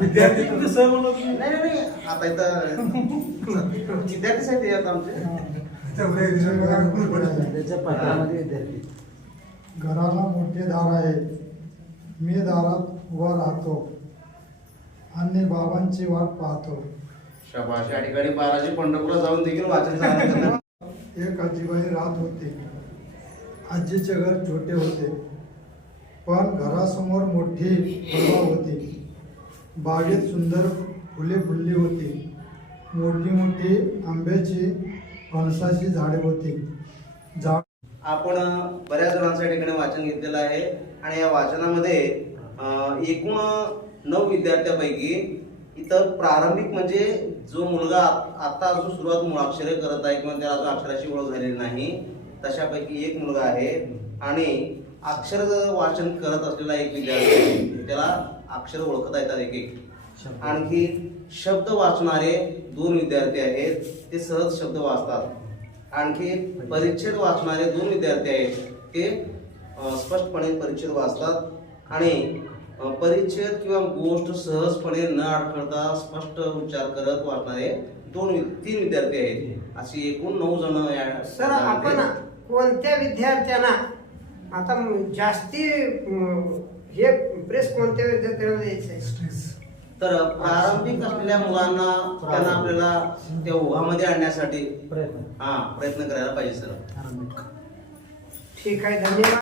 विद्यार्थी आता इथं विद्यार्थी आहेत आमचे. घराला मोठे दार आहे, मी दारात उभा राहतो आणि बाबांची वाट पाहतो. शाबाश. या ठिकाणी बालाजी पंढरपूरला जाऊन देखील वाचन झालं. एक आजीबाई राहत होती. आजीचे घर छोटे होते, पण घरासमोर मोठी फुलबाग होती. बागेत सुंदर फुले फुलली होती. मोठी मोठी आंब्याची फणसाची झाडे होती. आपण बऱ्याच जणांच्या ठिकाणी वाचन घेतलेलं आहे आणि या वाचनामध्ये एकूण 9 विद्यार्थ्यांपैकी इथं प्रारंभिक म्हणजे जो मुलगा आता अजून सुरुवात मुळाक्षरे करत आहे किंवा त्याला अजून अक्षराची ओळख झालेली नाही तशापैकी एक मुलगा आहे आणि अक्षर वाचन करत असलेला एक विद्यार्थी, त्याला अक्षर ओळखता येतात एक एक. आणखी शब्द वाचणारे 2 विद्यार्थी आहेत, ते सहज शब्द वाचतात. आणखी परिच्छेद वाचणारे 2 विद्यार्थी आहेत, ते स्पष्टपणे परिच्छेद वाचतात आणि परिच्छेद किंवा गोष्ट सहजपणे न अडखळता स्पष्ट उच्चार करत वाचणारे 3 विद्यार्थी आहेत. अशी एकूण 9 जण या. सर, आपण कोणत्या विद्यार्थ्यांना आता जास्ती हे प्रेस कोणत्या विद्यार्थ्यांना द्यायचं? तर प्रारंभिक असलेल्या मुलांना त्यांना आपल्याला त्या ओघामध्ये आणण्यासाठी प्रयत्न करायला पाहिजे सर. ठीक आहे, धन्यवाद.